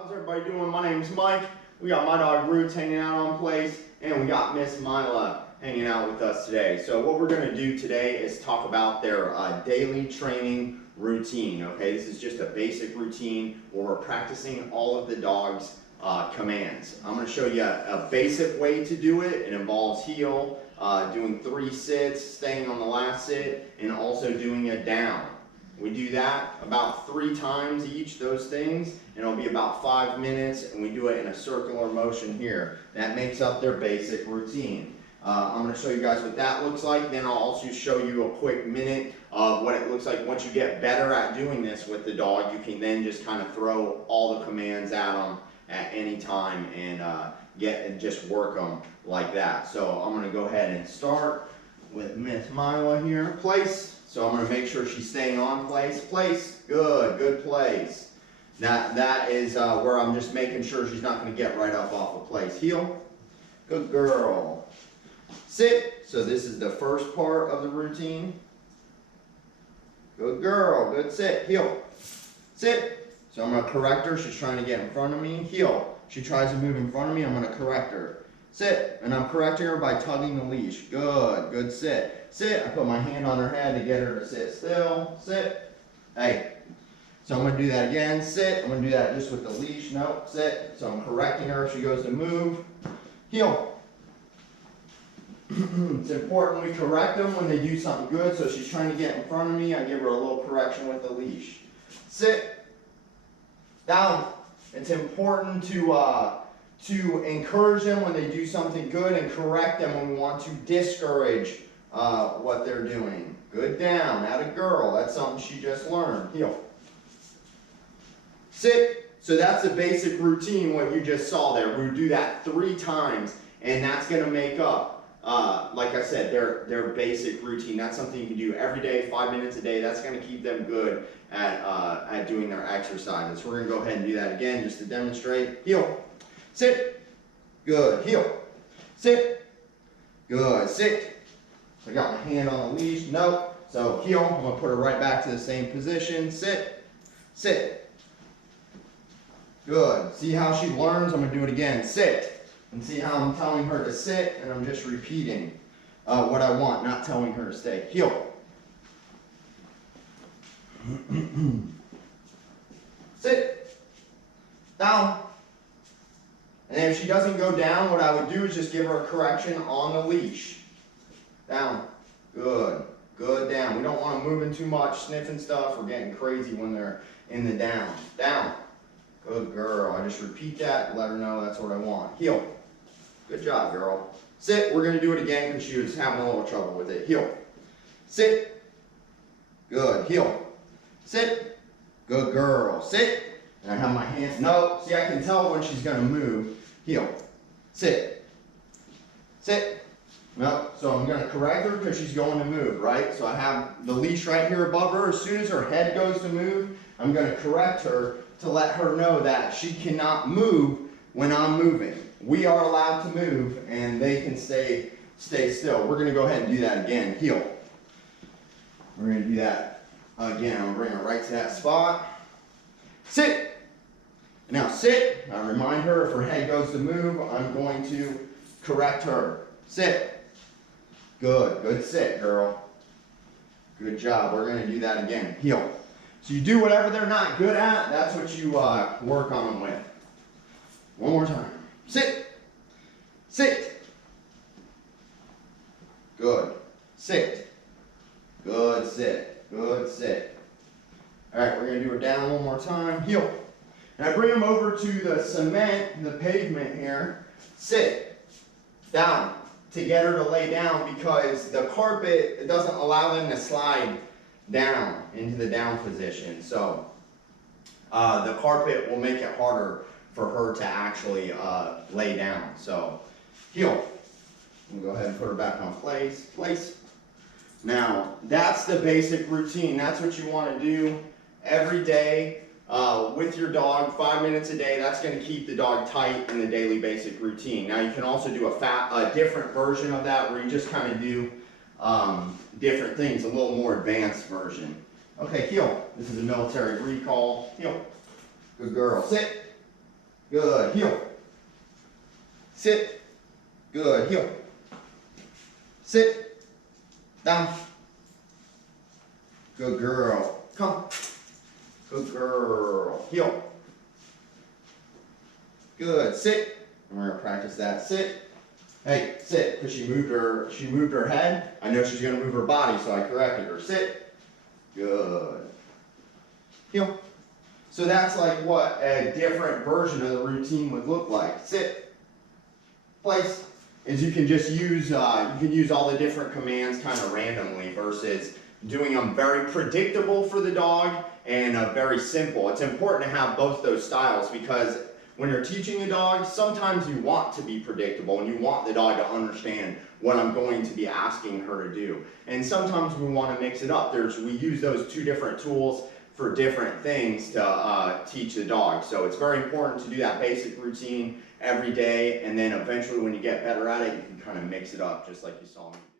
How's everybody doing? My name's Mike. We got my dog Roots hanging out on place, and we got Miss Myla hanging out with us today. So what we're going to do today is talk about their daily training routine. Okay, this is just a basic routine where we're practicing all of the dog's commands. I'm going to show you a basic way to do it. It involves heel, doing 3 sits, staying on the last sit, and also doing a down. We do that about 3 times each, those things, and it'll be about 5 minutes, and we do it in a circular motion here. That makes up their basic routine. I'm going to show you guys what that looks like, then I'll also show you a quick minute of what it looks like once you get better at doing this with the dog. You can then just kind of throw all the commands at them at any time and just work them like that. So I'm going to go ahead and start with Miss Myla here. Place. So I'm going to make sure she's staying on place. Place. Good place. That is where I'm just making sure she's not going to get right up off of place. Heel. Good girl. Sit. So this is the first part of the routine. Good girl. Good sit. Heel. Sit. So I'm going to correct her. She's trying to get in front of me. Heel. She tries to move in front of me. I'm going to correct her. Sit, and I'm correcting her by tugging the leash. Good sit. Sit, I put my hand on her head to get her to sit still. Sit. Hey. So I'm going to do that again. Sit. I'm going to do that just with the leash. Nope. Sit. So I'm correcting her if she goes to move. Heel. It's important we correct them when they do something good. So she's trying to get in front of me. I give her a little correction with the leash. Sit. Down. It's important to encourage them when they do something good and correct them when we want to discourage what they're doing. Good down. Atta girl. That's something she just learned. Heel. Sit. So that's the basic routine, what you just saw there. We do that 3 times, and that's going to make up, like I said, their basic routine. That's something you can do every day, 5 minutes a day. That's going to keep them good at doing their exercises. So we're going to go ahead and do that again just to demonstrate. Heel. Sit. Good. Heel. Sit. Good. Sit. I got my hand on the leash. Nope. So heel. I'm going to put her right back to the same position. Sit. Sit. Good. See how she learns? I'm going to do it again. Sit. And see how I'm telling her to sit, and I'm just repeating what I want, not telling her to stay. Heel. Sit. Down. And if she doesn't go down, what I would do is just give her a correction on the leash. Down. Good. Good down. We don't want them moving too much, sniffing stuff, or getting crazy when they're in the down. Down. Good girl. I just repeat that, let her know that's what I want. Heel. Good job, girl. Sit. We're going to do it again because she was having a little trouble with it. Heel. Sit. Good. Heel. Sit. Good girl. Sit. And I have my hands. No. See, I can tell when she's going to move. Heel. Sit. Sit. No. So I'm going to correct her because she's going to move, right? So I have the leash right here above her. As soon as her head goes to move, I'm going to correct her to let her know that she cannot move when I'm moving. We are allowed to move, and they can stay still. We're going to go ahead and do that again. Heel. We're going to do that again. I'm going to bring her right to that spot. Sit. Now sit. I remind her if her head goes to move, I'm going to correct her. Sit. Good. Good sit, girl. Good job. We're going to do that again. Heel. So you do whatever they're not good at, that's what you work on them with. One more time. Sit. Sit. Good. Sit. Good sit. Good sit. All right, we're going to do her down one more time. Heel. And I bring them over to the cement, the pavement here. Sit. Down. To get her to lay down because the carpet, it doesn't allow them to slide down into the down position. So the carpet will make it harder for her to actually lay down. So heel. We'll go ahead and put her back on place. Place. Now that's the basic routine. That's what you want to do every day with your dog, 5 minutes a day. That's going to keep the dog tight in the daily basic routine. Now you can also do a different version of that where you just kind of do different things, a little more advanced version. Okay, heel. This is a military recall. Heel. Good girl. Sit. Good, heel. Sit. Good, heel. Sit. Down. Good girl. Come. Good girl. Heel. Good. Sit. And we're gonna practice that. Sit. Hey, sit, because she moved her head. I know she's gonna move her body, so I corrected her. Sit. Good. Heel. So that's like what a different version of the routine would look like. Sit. Place. Is you can just use all the different commands kind of randomly versus doing them very predictable for the dog and very simple. It's important to have both those styles because when you're teaching a dog, sometimes you want to be predictable and you want the dog to understand what I'm going to be asking her to do. And sometimes we want to mix it up. We use those two different tools for different things to teach the dog. So it's very important to do that basic routine every day, and then eventually when you get better at it, you can kind of mix it up just like you saw me do.